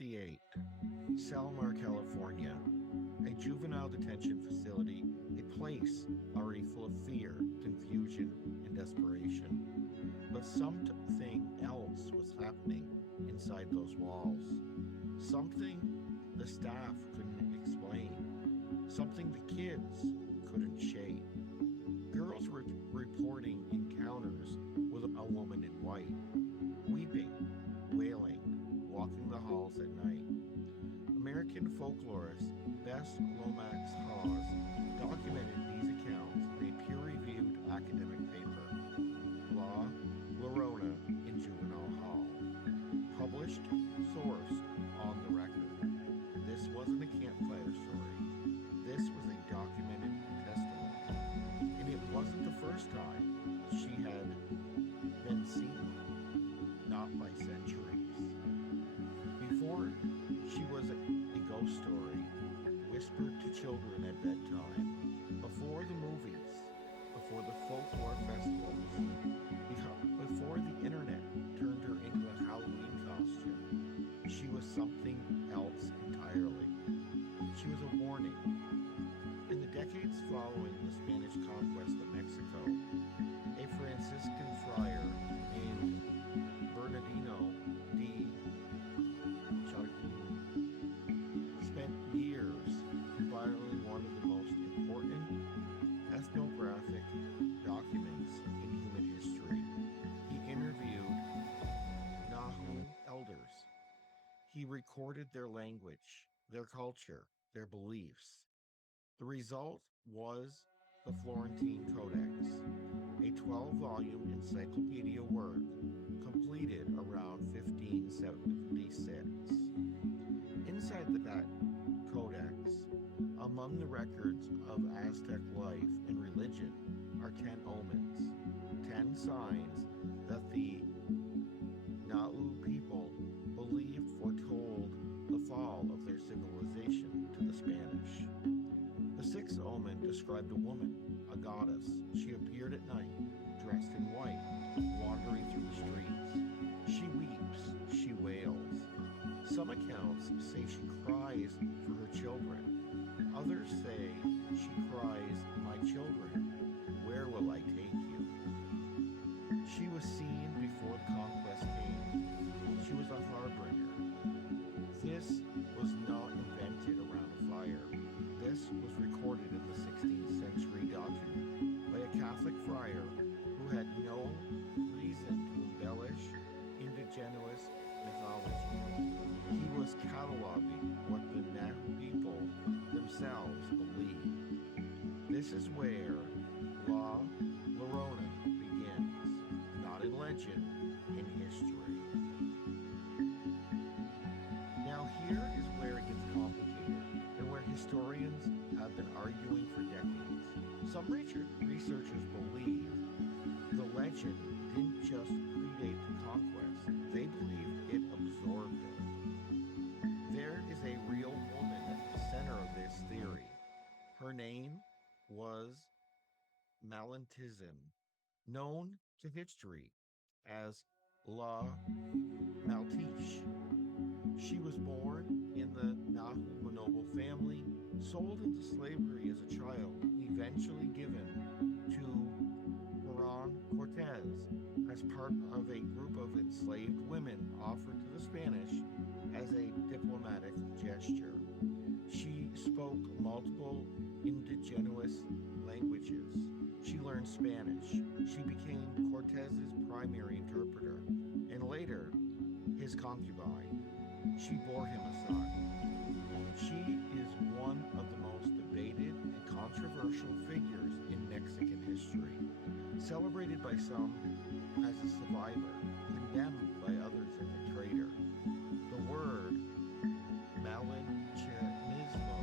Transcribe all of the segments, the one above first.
58, Salmar, California. A juvenile detention facility, a place already full of fear, confusion, and desperation. But something else was happening inside those walls. Something the staff couldn't explain. Something the kids couldn't shake. Girls were reporting encounters with a woman in white, weeping, wailing, walking the halls at night. American folklorist Bess Lomax Hawes documented these accounts in a peer-reviewed academic paper, Law, Llorona in Juvenile Hall. Published, sourced, on the record. This wasn't a campfire story. This was a documented testimony. And it wasn't the first time she had been seen, not by centuries. Before she was a ghost story, whispered to children at bedtime, before the movies, before the folklore festivals, before the internet turned her into a Halloween costume, she was something else entirely. She was a warning. In the decades following the Spanish Conquest of Mexico, a Franciscan friar named Bernardino de spent years compiling one of the most important ethnographic documents in human history. He interviewed Nahua elders. He recorded their language, their culture, their beliefs. The result was the Florentine Codex, a 12-volume encyclopedia work completed around 1576. Inside that codex, among the records of Aztec life and religion, are 10 omens, 10 signs that the Nahua people believed foretold the fall of their civilization to the Spanish. The sixth omen described a woman, a goddess. She appeared at night, dressed in white, wandering through the streets. She weeps, she wails. Some accounts say she cries for her children. Others say she cries, "My children, where will I take you?" She was seen before the conquest came. She was a harbinger. This was not invented around a fire. This was recorded in the 16th century document by a Catholic friar who had no reason to embellish indigenous mythology. He was cataloging what the Nahua people themselves believed. This is where La Llorona begins, not in legend, in history. Now here is where it gets complicated, and where historians have been arguing for decades. Some researchers believe the legend didn't just predate the conquest, they believe it absorbed it. There is a real woman at the center of this theory. Her name was Malantism, known to history as La Maltiche. She was born in the Nahua noble family, sold into slavery as a child, eventually given to Hernan Cortez as part of a group of enslaved women offered to the Spanish as a diplomatic gesture. She spoke multiple indigenous languages. She learned Spanish. She became Cortez's primary interpreter, and later his concubine. She bore him a son. She is one of the most debated and controversial figures in Mexican history, celebrated by some as a survivor, condemned by others as a traitor. The word Malinchenismo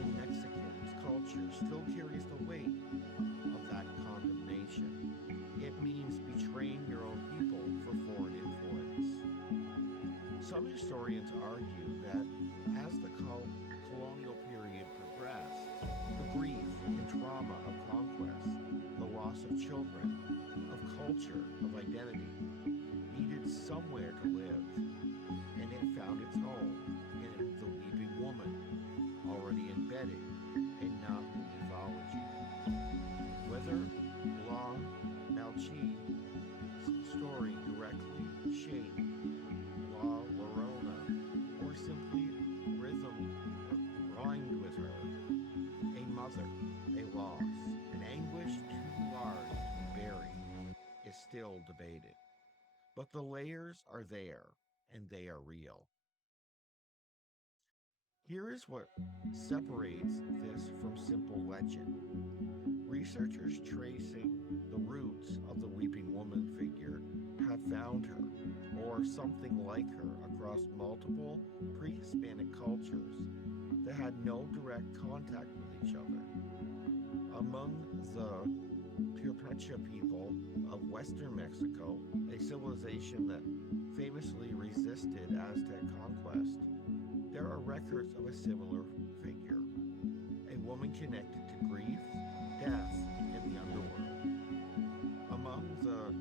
in Mexican culture still carries the weight of that condemnation. It means betraying your own people for foreign influence. Some historians argue that as the colonial period progressed, the grief and trauma of conquest, the loss of children, of culture, of identity, needed somewhere to live, and it found its home still debated. But the layers are there, and they are real. Here is what separates this from simple legend. Researchers tracing the roots of the weeping woman figure have found her, or something like her, across multiple pre Hispanic cultures that had no direct contact with each other. Among the Purépecha people of western Mexico, a civilization that famously resisted Aztec conquest, there are records of a similar figure, a woman connected to grief, death, and the underworld. Among the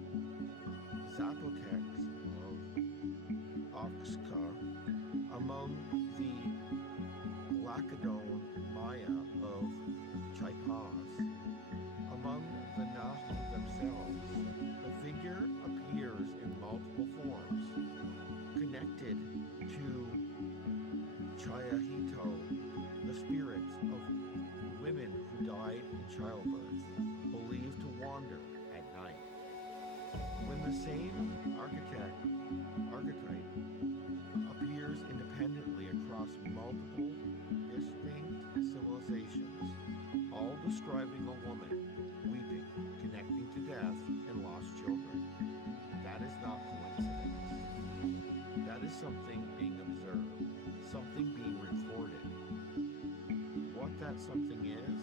Zapotecs of Oaxaca, among the Lacandon Maya of Chiapas, among the Nahua themselves, the figure appears in multiple forms, connected to Chayahito, the spirits of women who died in childbirth, believed to wander at night. When the same archetype appears independently across multiple distinct civilizations, all describing a woman weeping, connecting to death and lost children, that is not coincidence. That is something being observed, something being recorded. What that something is,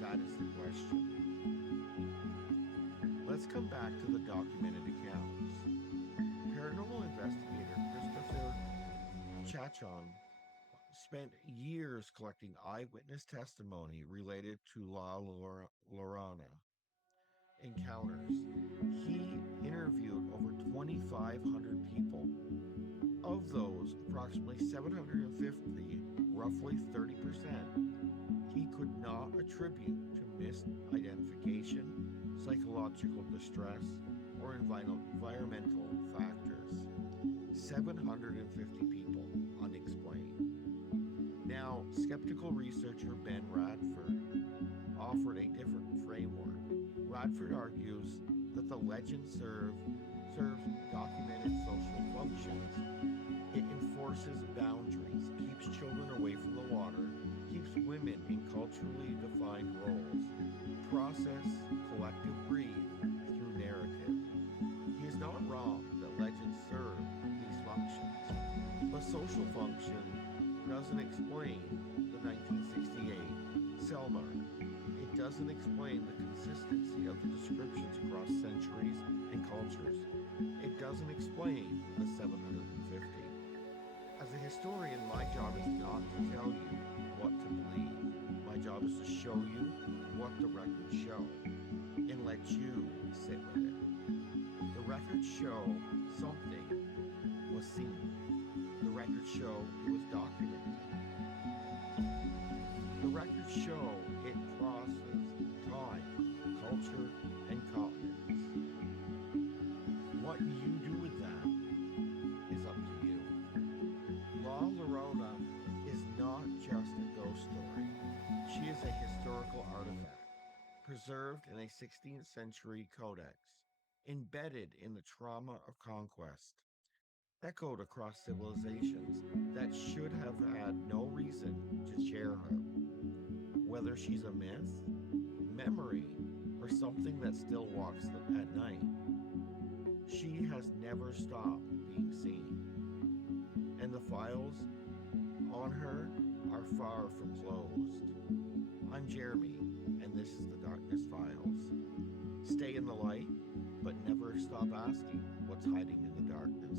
that is the question. Let's come back to the documented accounts. Paranormal investigator Christopher Chachon spent years collecting eyewitness testimony related to Llorona encounters. He interviewed over 2,500 people. Of those, approximately 750, roughly 30%, he could not attribute to misidentification, psychological distress, or environmental factors. 750 people unexplained. Now, skeptical researcher Ben Radford offered a different framework. Radford argues that the legend serves documented social functions. It enforces boundaries, keeps children away from the water, keeps women in culturally defined roles, process collective grief through narrative. He is not wrong that legends serve these functions, but social function doesn't explain the 1968 Selma. It doesn't explain the consistency of the descriptions across centuries and cultures. It doesn't explain the 750. As a historian, my job is not to tell you what to believe. My job is to show you what the records show and let you sit with it. The records show something was seen. The records show it was documented. The records show it crosses time, culture, and continents. What you do with that is up to you. La Llorona is not just a ghost story. She is a historical artifact, preserved in a 16th century codex, embedded in the trauma of conquest, echoed across civilizations that should have had no reason to share her. Whether she's a myth, memory, or something that still walks at night, she has never stopped being seen. And the files on her are far from closed. I'm Jeremy, and this is the Darkness Files. Stay in the light, but never stop asking what's hiding in the darkness.